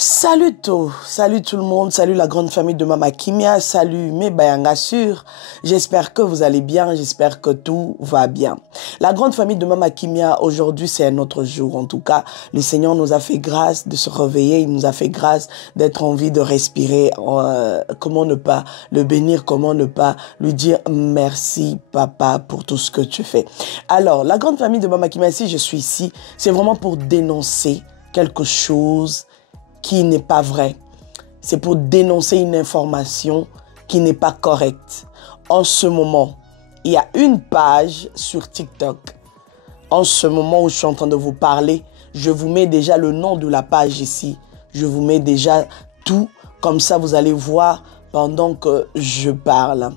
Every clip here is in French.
Salut tout le monde, salut la grande famille de Mama Kimia, salut mes Bayanga sûrs. J'espère que vous allez bien, j'espère que tout va bien. La grande famille de Mama Kimia, aujourd'hui c'est un autre jour. En tout cas, le Seigneur nous a fait grâce de se réveiller, il nous a fait grâce d'être en vie, de respirer. Comment ne pas le bénir, comment ne pas lui dire merci papa pour tout ce que tu fais. Alors, la grande famille de Mama Kimia, si je suis ici, c'est vraiment pour dénoncer quelque chose qui n'est pas vrai. C'est pour dénoncer une information qui n'est pas correcte. En ce moment, il y a une page sur TikTok. En ce moment où je suis en train de vous parler, je vous mets déjà le nom de la page ici. Je vous mets déjà tout. Comme ça, vous allez voir pendant que je parle.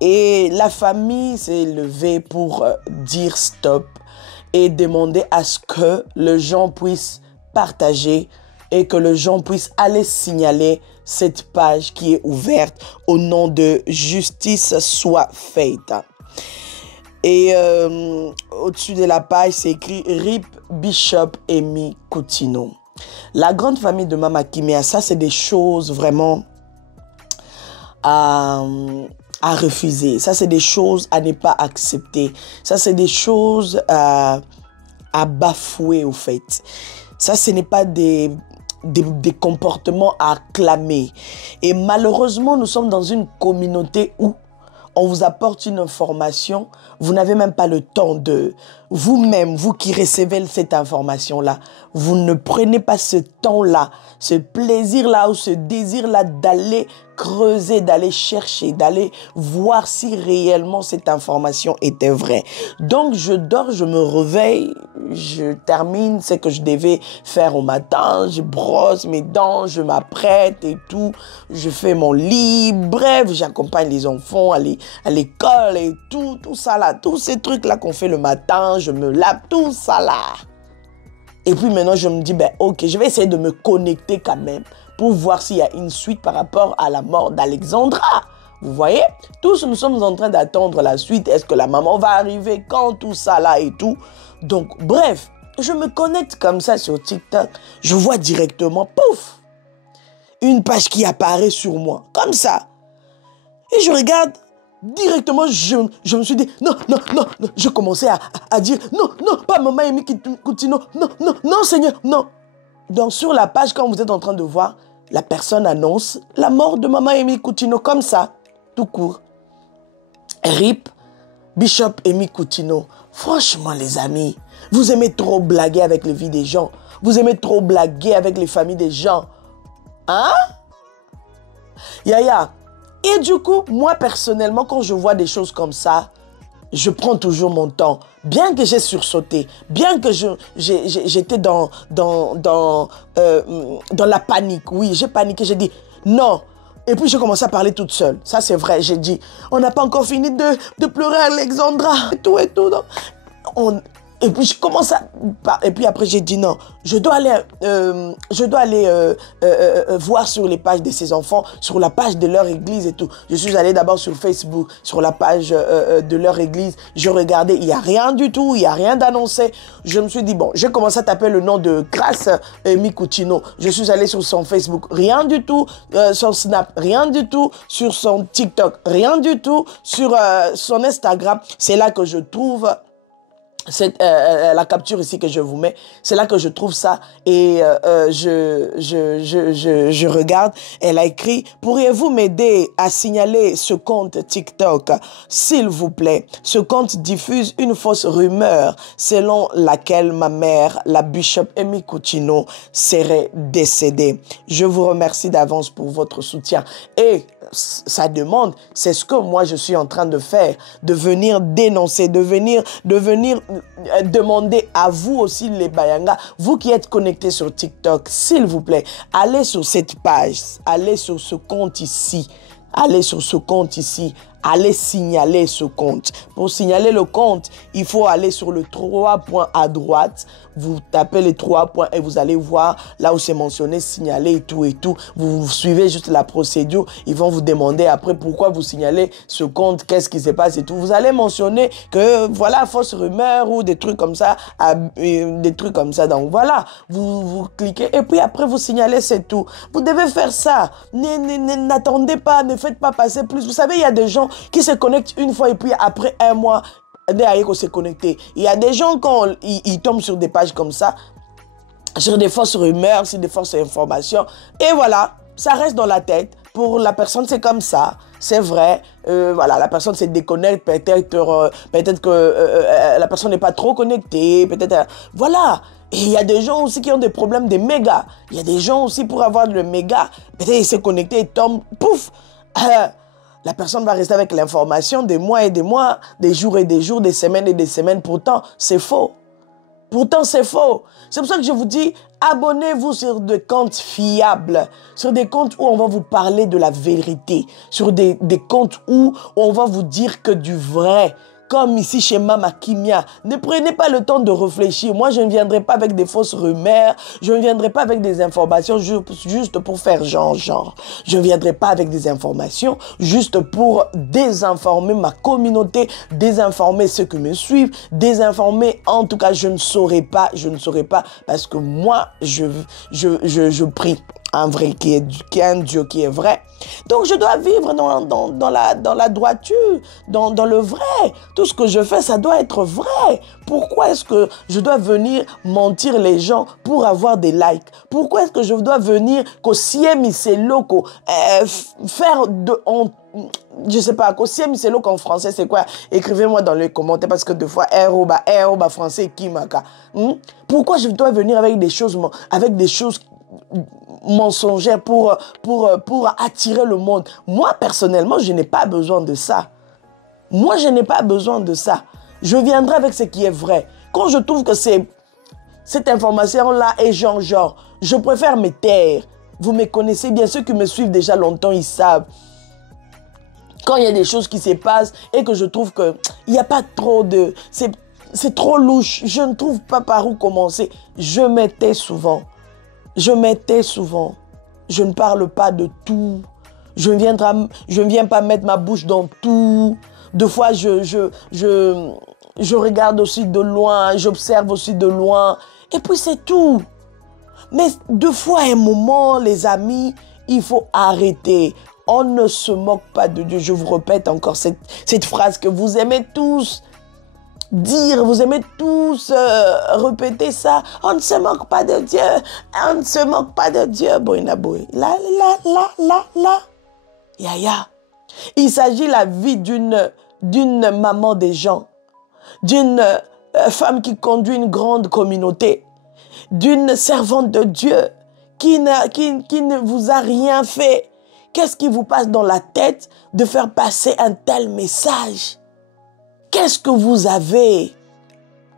Et la famille s'est levée pour dire stop et demander à ce que les gens puissent partager et que les gens puissent aller signaler cette page qui est ouverte au nom de Justice soit faite. Et au-dessus de la page, c'est écrit RIP Bishop Amy Coutinho. La grande famille de Mama Kimia, ça c'est des choses vraiment à refuser. Ça c'est des choses à ne pas accepter. Ça c'est des choses à bafouer au fait. Ça ce n'est pas des comportements à acclamer. Et malheureusement, nous sommes dans une communauté où on vous apporte une information, vous n'avez même pas le temps de... Vous-même, vous qui recevez cette information-là, vous ne prenez pas ce temps-là, ce plaisir-là ou ce désir-là d'aller creuser, d'aller chercher, d'aller voir si réellement cette information était vraie. Donc, je dors, je me réveille, je termine ce que je devais faire au matin, je brosse mes dents, je m'apprête et tout, je fais mon lit, bref, j'accompagne les enfants à l'école et tout ça là, tous ces trucs-là qu'on fait le matin, je me lave, tout ça là. Et puis maintenant, je me dis, ben ok, je vais essayer de me connecter quand même pour voir s'il y a une suite par rapport à la mort d'Alexandra. Vous voyez? Tous nous sommes en train d'attendre la suite. Est-ce que la maman va arriver? Quand? Tout ça là et tout. Donc, bref, je me connecte comme ça sur TikTok. Je vois directement, pouf, une page qui apparaît sur moi. Comme ça. Et je regarde. Directement, je me suis dit, non. Je commençais à dire, non, pas Maman Amy Coutinho. Non, Seigneur, non. Donc, sur la page, quand vous êtes en train de voir, la personne annonce la mort de Maman Amy Coutinho, comme ça, tout court. RIP, Bishop Amy Coutinho. Franchement, les amis, vous aimez trop blaguer avec les vies des gens. Vous aimez trop blaguer avec les familles des gens. Hein? Yaya. Et du coup, moi, personnellement, quand je vois des choses comme ça, je prends toujours mon temps. Bien que j'ai sursauté, bien que j'étais dans la panique. Oui, j'ai paniqué, j'ai dit non. Et puis, j'ai commencé à parler toute seule. Ça, c'est vrai. J'ai dit, on n'a pas encore fini de pleurer Alexandra. Et tout. Donc, et puis, je commence à... Et puis après, j'ai dit non. Je dois aller voir sur les pages de ces enfants, sur la page de leur église et tout. Je suis allé d'abord sur Facebook, sur la page de leur église. Je regardais, il n'y a rien du tout, il n'y a rien d'annoncé. Je me suis dit, bon, j'ai commencé à taper le nom de Grâce Amy Coutinho. Je suis allé sur son Facebook, rien du tout. Son Snap, rien du tout. Sur son TikTok, rien du tout. Sur son Instagram, c'est là que je trouve... la capture ici que je vous mets, c'est là que je trouve ça et je regarde. Elle a écrit: pourriez-vous m'aider à signaler ce compte TikTok, s'il vous plaît? Ce compte diffuse une fausse rumeur selon laquelle ma mère, la Bishop Amy Coutinho, serait décédée. Je vous remercie d'avance pour votre soutien. Et sa demande, c'est ce que moi je suis en train de faire, de venir dénoncer, de venir demander à vous aussi les Bayanga, vous qui êtes connectés sur TikTok, s'il vous plaît, allez sur cette page, allez sur ce compte ici, allez signaler ce compte. Pour signaler le compte, il faut aller sur le 3 points à droite. Vous tapez les 3 points et vous allez voir là où c'est mentionné signaler et tout et tout. Vous suivez juste la procédure. Ils vont vous demander après pourquoi vous signalez ce compte, qu'est-ce qui se passe et tout. Vous allez mentionner que voilà, fausse rumeur ou des trucs comme ça, Donc voilà, vous cliquez et puis après vous signalez, c'est tout. Vous devez faire ça. N'attendez pas, ne faites pas passer plus. Vous savez, il y a des gens qui se connectent une fois et puis après un mois, se connecter. Il y a des gens quand ils tombent sur des pages comme ça, sur des fausses rumeurs, sur des fausses informations, et voilà, ça reste dans la tête. Pour la personne, c'est comme ça, c'est vrai. Voilà, la personne se déconnecte, peut-être que la personne n'est pas trop connectée, peut-être, voilà. Et il y a des gens aussi qui ont des problèmes de méga. Il y a des gens aussi pour avoir le méga, peut-être ils se connectent et tombent, pouf. La personne va rester avec l'information des mois et des mois, des jours et des jours, des semaines et des semaines. Pourtant, c'est faux. Pourtant, c'est faux. C'est pour ça que je vous dis, abonnez-vous sur des comptes fiables, sur des comptes où on va vous parler de la vérité, sur des comptes où on va vous dire que du vrai. Comme ici chez Mama Kimia, ne prenez pas le temps de réfléchir. Moi, je ne viendrai pas avec des fausses rumeurs. Je ne viendrai pas avec des informations juste pour faire genre. Je ne viendrai pas avec des informations juste pour désinformer ma communauté, désinformer ceux qui me suivent, désinformer. En tout cas, je ne saurais pas parce que moi, je prie un vrai qui est un Dieu qui est vrai. Donc, je dois vivre dans la droiture, dans le vrai. Tout ce que je fais, ça doit être vrai. Pourquoi est-ce que je dois venir mentir les gens pour avoir des likes? Pourquoi est-ce que je dois venir faire de honte? Je sais pas, en français, c'est quoi? Écrivez-moi dans les commentaires parce que deux fois, français, kimaka. Pourquoi je dois venir avec des choses mensongères pour attirer le monde? Moi, personnellement, je n'ai pas besoin de ça. Moi, je n'ai pas besoin de ça. Je viendrai avec ce qui est vrai. Quand je trouve que cette information-là est genre, je préfère me taire. Vous me connaissez bien, ceux qui me suivent déjà longtemps, ils savent. Quand il y a des choses qui se passent et que je trouve qu'il n'y a pas trop de... C'est trop louche, je ne trouve pas par où commencer. Je me tais souvent. Je ne parle pas de tout. Je ne viens pas mettre ma bouche dans tout. Deux fois, je regarde aussi de loin, j'observe aussi de loin. Et puis, c'est tout. Mais deux fois, à un moment, les amis, il faut arrêter. On ne se moque pas de Dieu. Je vous répète encore cette phrase que vous aimez tous dire, vous aimez tous répéter ça. On ne se moque pas de Dieu. On ne se moque pas de Dieu. Boy. La. Ya. Il s'agit la vie d'une maman des gens, d'une femme qui conduit une grande communauté, d'une servante de Dieu qui ne vous a rien fait. Qu'est-ce qui vous passe dans la tête de faire passer un tel message? Qu'est-ce que vous avez?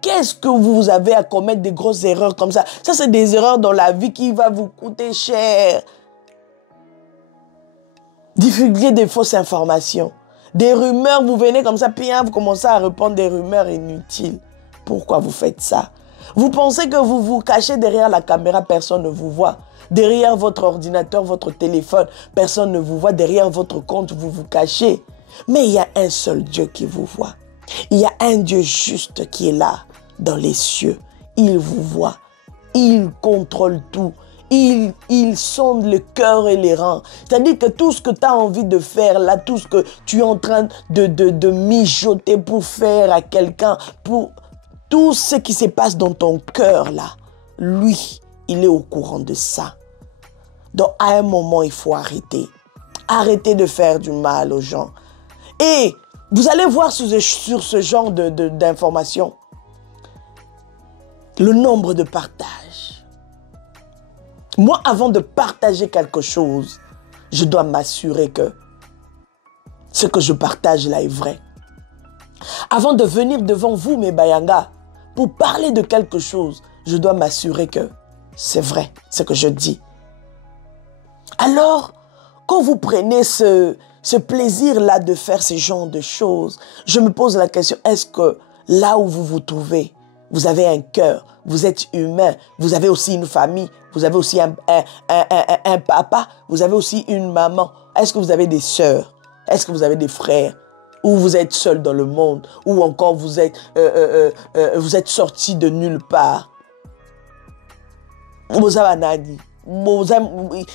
Qu'est-ce que vous avez à commettre des grosses erreurs comme ça? Ça, c'est des erreurs dans la vie qui vont vous coûter cher. Divulguer des fausses informations. Des rumeurs, vous venez comme ça, puis vous commencez à répandre des rumeurs inutiles. Pourquoi vous faites ça? Vous pensez que vous vous cachez derrière la caméra, personne ne vous voit. Derrière votre ordinateur, votre téléphone, personne ne vous voit. Derrière votre compte, vous vous cachez. Mais il y a un seul Dieu qui vous voit. Il y a un Dieu juste qui est là, dans les cieux. Il vous voit. Il contrôle tout. Il sonde le cœur et les reins. C'est-à-dire que tout ce que tu as envie de faire là, tout ce que tu es en train de mijoter pour faire à quelqu'un, pour tout ce qui se passe dans ton cœur là, lui, il est au courant de ça. Donc à un moment, il faut arrêter. Arrêtez de faire du mal aux gens. Et vous allez voir sur ce genre d'informations le nombre de partages. Moi, avant de partager quelque chose, je dois m'assurer que ce que je partage là est vrai. Avant de venir devant vous, mes Bayanga, pour parler de quelque chose, je dois m'assurer que c'est vrai, ce que je dis. Alors, quand vous prenez ce ce plaisir-là de faire ce genre de choses, je me pose la question, est-ce que là où vous vous trouvez, vous avez un cœur, vous êtes humain, vous avez aussi une famille, vous avez aussi un papa, vous avez aussi une maman. Est-ce que vous avez des sœurs? Est-ce que vous avez des frères? Ou vous êtes seul dans le monde? Ou encore vous êtes sorti de nulle part?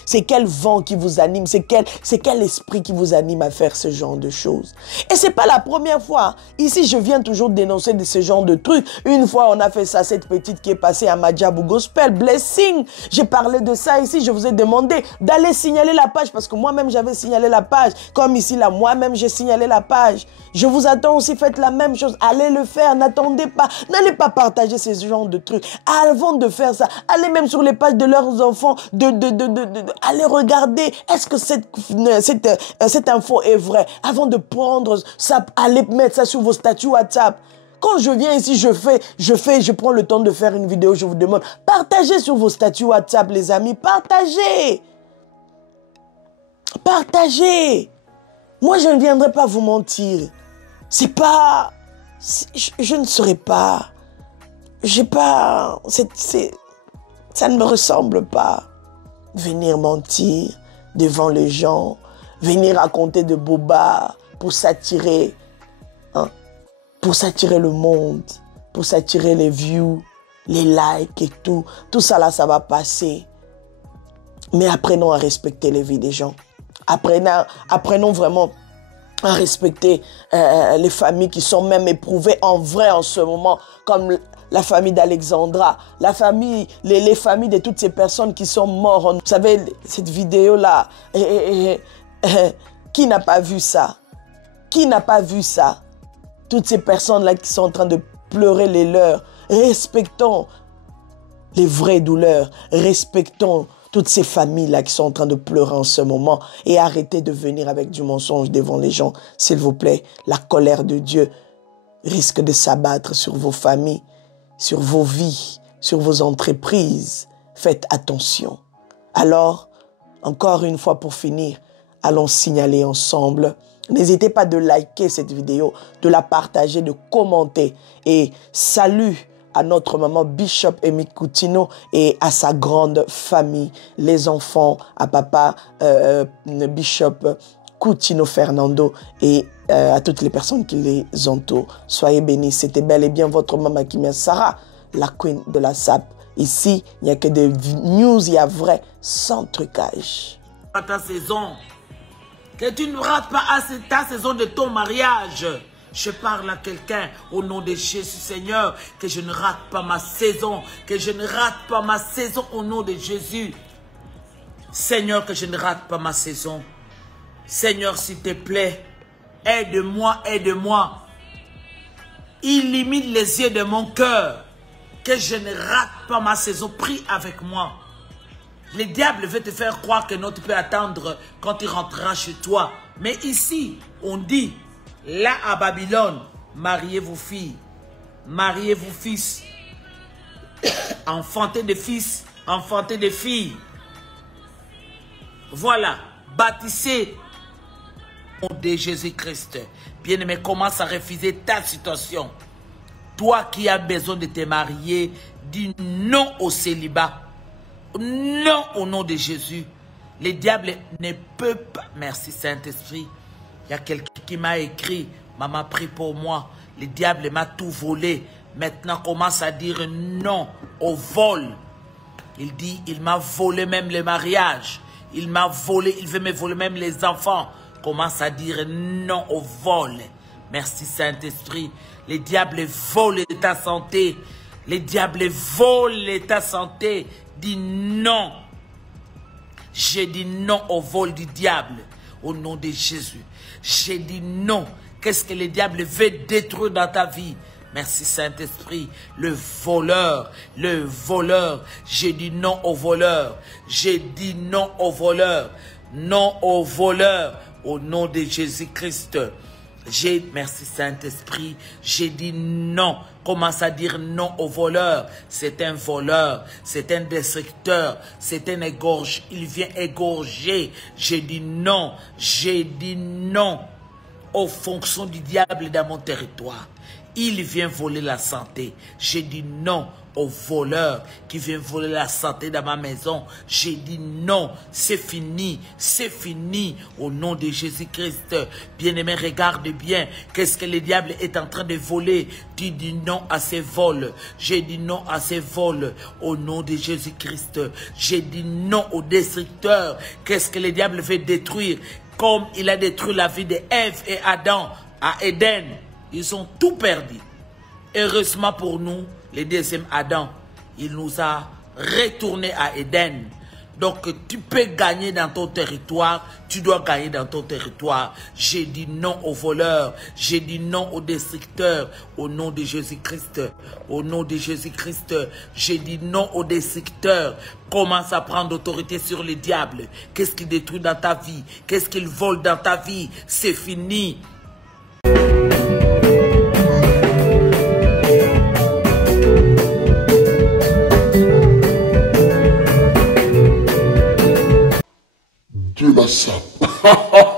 C'est quel vent qui vous anime? C'est quel esprit qui vous anime à faire ce genre de choses? Et c'est pas la première fois. Ici, je viens toujours dénoncer de ce genre de trucs. Une fois, on a fait ça, cette petite qui est passée à Madjabou Gospel, Blessing. J'ai parlé de ça ici. Je vous ai demandé d'aller signaler la page parce que moi-même, j'avais signalé la page. Comme ici, là, moi-même, j'ai signalé la page. Je vous attends aussi, faites la même chose. Allez le faire, n'attendez pas. N'allez pas partager ce genre de trucs. Avant de faire ça, allez même sur les pages de leurs enfants, allez regarder, est-ce que cette info est vraie? Avant de prendre ça, allez mettre ça sur vos statuts WhatsApp. Quand je viens ici, je prends le temps de faire une vidéo, je vous demande, partagez sur vos statuts WhatsApp, les amis, partagez. Partagez. Moi, je ne viendrai pas vous mentir. C'est pas... Je ne saurais pas... J'ai pas... Ça ne me ressemble pas. Venir mentir devant les gens, venir raconter de bobards pour s'attirer, pour s'attirer le monde, pour s'attirer les views, les likes et tout. Tout ça là, ça va passer. Mais apprenons à respecter les vies des gens. Apprenons vraiment à respecter les familles qui sont même éprouvées en vrai en ce moment, comme la famille d'Alexandra, les familles de toutes ces personnes qui sont mortes. Vous savez, cette vidéo-là, qui n'a pas vu ça? Qui n'a pas vu ça? Toutes ces personnes-là qui sont en train de pleurer les leurs. Respectons les vraies douleurs. Respectons toutes ces familles-là qui sont en train de pleurer en ce moment. Et arrêtez de venir avec du mensonge devant les gens. S'il vous plaît, la colère de Dieu risque de s'abattre sur vos familles, sur vos vies, sur vos entreprises. Faites attention. Alors, encore une fois pour finir, allons signaler ensemble. N'hésitez pas de liker cette vidéo, de la partager, de commenter. Et salut à notre maman Bishop Amy Coutinho et à sa grande famille, les enfants, à papa Bishop Coutinho Fernando et à toutes les personnes qui les entourent. Soyez bénis. C'était bel et bien votre maman Kimia Sarah, la queen de la SAP. Ici, il n'y a que des news, il y a vrai, sans trucage. À ta saison, que tu ne rates pas à ta saison de ton mariage. Je parle à quelqu'un au nom de Jésus, Seigneur, que je ne rate pas ma saison, que je ne rate pas ma saison au nom de Jésus. Seigneur, que je ne rate pas ma saison. Seigneur, s'il te plaît, aide-moi, aide-moi. Illumine les yeux de mon cœur, que je ne rate pas ma saison. Prie avec moi. Le diable veut te faire croire que non, tu peux attendre quand tu rentreras chez toi. Mais ici, on dit, là à Babylone, mariez vos filles, mariez vos fils, enfantez des fils, enfantez des filles. Voilà, bâtissez au nom de Jésus-Christ. Bien-aimé, commence à refuser ta situation. Toi qui as besoin de te marier, dis non au célibat. Non au nom de Jésus. Le diable ne peut pas. Merci Saint-Esprit. Il y a quelqu'un qui m'a écrit. Maman, prie pour moi. Le diable m'a tout volé. Maintenant commence à dire non au vol. Il dit, il m'a volé même le mariage. Il m'a volé, il veut me voler même les enfants. Commence à dire non au vol. Merci Saint-Esprit. Le diable vole ta santé. Le diable vole ta santé. Dis non. J'ai dit non au vol du diable. Au nom de Jésus. J'ai dit non. Qu'est-ce que le diable veut détruire dans ta vie? Merci Saint-Esprit. Le voleur. J'ai dit non au voleur. J'ai dit non au voleur. Non au voleur. Au nom de Jésus-Christ. Merci Saint-Esprit, j'ai dit non. Commence à dire non au voleur. C'est un voleur, c'est un destructeur, c'est un égorge. Il vient égorger. J'ai dit non aux fonctions du diable dans mon territoire. Il vient voler la santé. J'ai dit non aux voleurs qui viennent voler la santé dans ma maison. J'ai dit non, c'est fini au nom de Jésus-Christ. Bien-aimé, regarde bien, qu'est-ce que le diable est en train de voler. Tu dis non à ces vols. J'ai dit non à ces vols au nom de Jésus-Christ. J'ai dit non aux destructeurs. Qu'est-ce que le diable veut détruire? Comme il a détruit la vie de Ève et Adam à Éden. Ils ont tout perdu. Heureusement pour nous, le deuxième Adam, il nous a retourné à Éden. Donc tu peux gagner dans ton territoire, tu dois gagner dans ton territoire. J'ai dit non aux voleurs, j'ai dit non aux destructeurs, au nom de Jésus-Christ. Au nom de Jésus-Christ, j'ai dit non aux destructeurs. Commence à prendre autorité sur le diable. Qu'est-ce qu'il détruit dans ta vie? Qu'est-ce qu'il vole dans ta vie? C'est fini. De la sape.